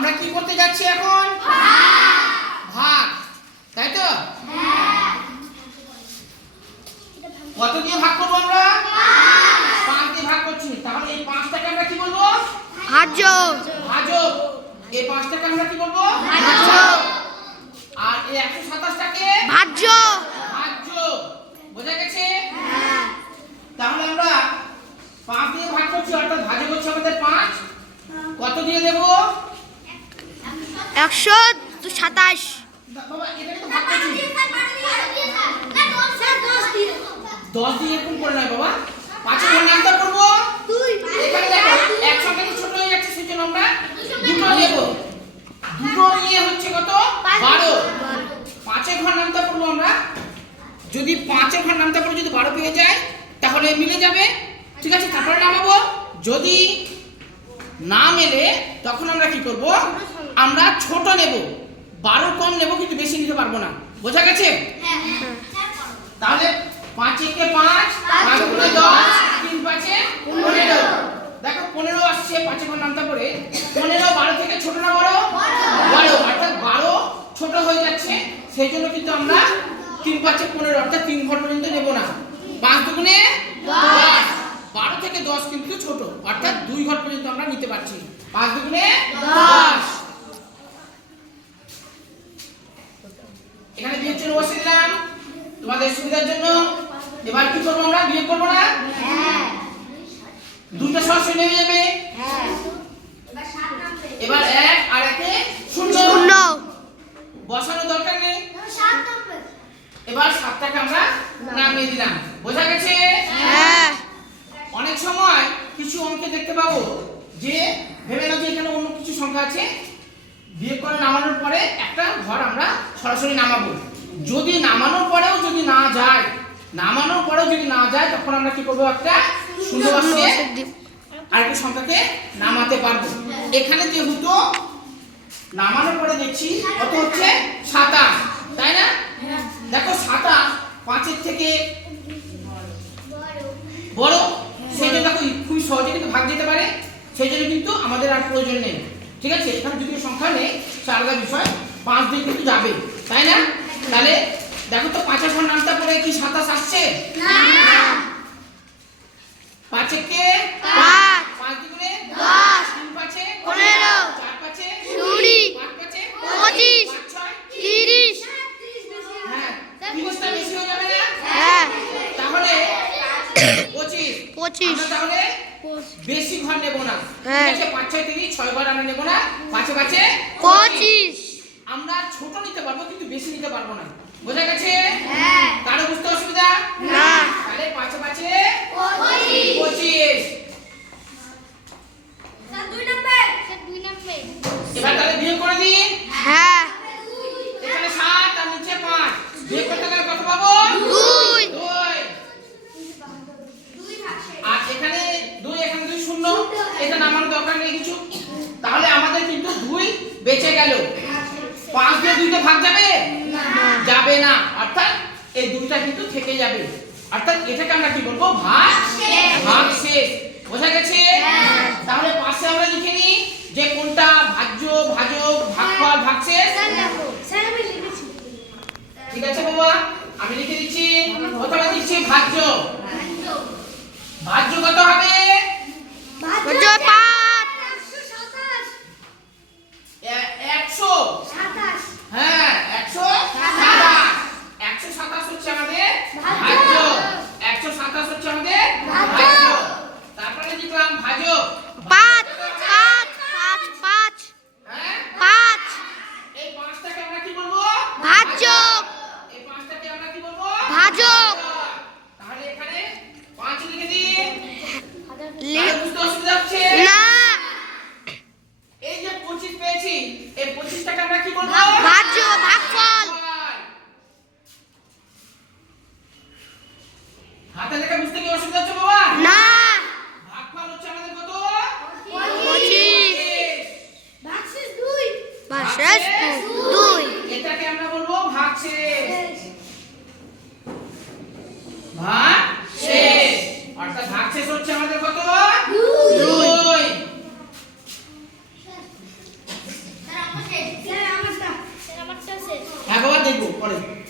আমরা কি করতে যাচ্ছি এখন? ভাগ তাই তো? কত দিয়ে ভাগ করব আমরা? পাঁচ। দিয়ে ভাগ করছি। তাহলে এই পাঁচটাকে আমরা কি বলব? ভাজক। এই পাঁচটাকে আমরা কি বলব? ভাজক। আর এই একশো সাতাশটাকে ভাজ্য ভাজ্য বোঝা গেছে তাহলে আমরা পাঁচ দিয়ে ভাগ করছি অর্থাৎ ভাজক হচ্ছে আমাদের পাঁচ কত দিয়ে দেবো একশো সাতাশ। দশ দিয়ে এরকম করে নয় বাবা। পাঁচের ঘর নামটা করব। একসঙ্গে ছোট হয়ে যাচ্ছে সেজন্য আমরা দুটো নেব। দুটো নিয়ে হচ্ছে কত? বারো। পাঁচের ঘর নামটা পড়ব আমরা। যদি পাঁচের ঘর নামটা পড়ে যদি বারো পেয়ে যায় তাহলে মিলে যাবে। ঠিক আছে তারপরে নামাবো। যদি না মেলে তখন আমরা কি করব? আমরা ছোট নেব বারো কম নেব কিন্তু বেশি নিতে পারব না। বোঝা গেছে? তাহলে পাঁচ একে পাঁচ? পাঁচ গুণে দশ তিন পাঁচে পনেরো। দেখো পনেরো আসছে পাঁচে ঘর নামটা পড়ে। পনেরো বারো থেকে ছোট না বড়? বড়। অর্থাৎ বারো ছোট হয়ে যাচ্ছে সেই জন্য কিন্তু আমরা তিন পাঁচে পনেরো অর্থাৎ তিন ঘর পর্যন্ত নেব না। পাঁচ দুগুণে দশ। বারো থেকে দশ কিন্তু ছোট অর্থাৎ দুই ঘর পর্যন্ত আমরা নিতে পারছি। পাঁচ দুগুণে দশ এখানে বিয়োগ চিহ্ন বসে দিলাম তোমাদের সুবিধার জন্য? এবার কি করব আমরা? বিয়োগ করব না? দুটো সরাসরি নেমে যাবে? এবার এক আর একে শূন্য। শূন্য। বসানোর দরকার নেই। এবার সাতটাকে আমরা নামিয়ে দিলাম। বোঝা গেছে? হ্যাঁ। অনেক সময় কিছু অঙ্কে দেখতে পাবো যে ভেবে না যে এখানে অন্য কিছু সংখ্যা আছে। বিয়োগ করে নামানোর পরে একটা ঘর আমরা সরাসরি নামাবো। যদি নামানোর পরেও যদি না যায় নামানোর পরেও যদি না যায় তখন আমরা কি করব একটা শূন্য বসিয়ে আরেকটা সংখ্যাকে নামাতে পারব। এখানে যেহেতু নামানোর পরে দেখছি কত হচ্ছে? সাতাশ তাই না? দেখো সাতাশ পাঁচের থেকে বড়। সেই জন্য দেখো খুবই সহজে কিন্তু ভাগ যেতে পারে। সেই জন্য কিন্তু আমাদের আর প্রয়োজন নেই। ঠিক আছে? এখানে যদি সংখ্যা নেই সে আলাদা বিষয়। পাঁচ দিন কিন্তু যাবে। তাই না? তাহলে দেখো তো পাঁচের ঘর নামটা পরে কি সাতাশ আসছে? পাঁচে কে? পাঁচ। পাঁচ দুগুণে দশ। তিন পাঁচে পনেরো। চার পাঁচে কুড়ি। পাঁচ পাঁচে পঁচিশ। পাঁচ ছয়। তিরিশ। হ্যাঁ তিরিশটা বেশি হয়ে যাবে না? হ্যাঁ। তাহলে পঁচিশ। পঁচিশ। তাহলে বেশি ঘর নেব না। হ্যাঁ। ঠিক আছে পাঁচ ছয় থেকে ছয় ঘর আমরা নেব না? পাঁচে পাঁচে পঁচিশ। আমরা ছোট নিতে পারব কিন্তু বেশি নিতে পারব না। বোঝা গেছে? হ্যাঁ। কারও বুঝতে অসুবিধা? না। তাহলে পাঁচে পাঁচে পঁচিশ। এবার তাহলে বিয়োগ করে দিন। হ্যাঁ। এখানে সাত আর নিচে পাঁচ। বিয়োগ করতে গেলে কত পাবো? দুই। দুই। আর এখানে দুই এখানে দুই শূন্য। এটা নামানোর দরকার নেই কিছু। তাহলে আমাদের কিন্তু দুই বেঁচে গেল। পাঁচ দিয়ে দুইটা ভাগ যাবে? যাবে না। অর্থাৎ এই দুইটা কিন্তু থেকে যাবে। অর্থাৎ এটাকে আমরা কি বলব? ভাগ ভাগ শেষ। বোঝা গেছে? তাহলে পাশে আমরা লিখে নিই যে কোনটা ভাজ্য ভাজক ভাগফল ভাগশেষ ঠিক আছে বাবা আমি লিখে দিচ্ছি প্রথমে দিচ্ছি ভাজ্য ভাজ্য কত হবে ভাজ্য পাঁচ এ- একশো হ্যাঁ একশো সাতাশ একশো সাতাশ হচ্ছে আমাদের ভাজ্য একশো সাতাশ হচ্ছে আমাদের ভাজ্য তারপরে লিখলাম ভাজক পাঁচ পাঁচ পাঁচ পাঁচ হ্যাঁ পাঁচ এই পাঁচটাকে আমরা কি বলব ভাজ্য এই পাঁচটাকে আমরা কি বলব ভাজক। তাহলে এখানে পাঁচ লিখে দিন লি- তাহলে বুঝতে অসুবিধা হচ্ছে না এই যে পঁচিশ টাকা এই আমরা কি বলব? પણ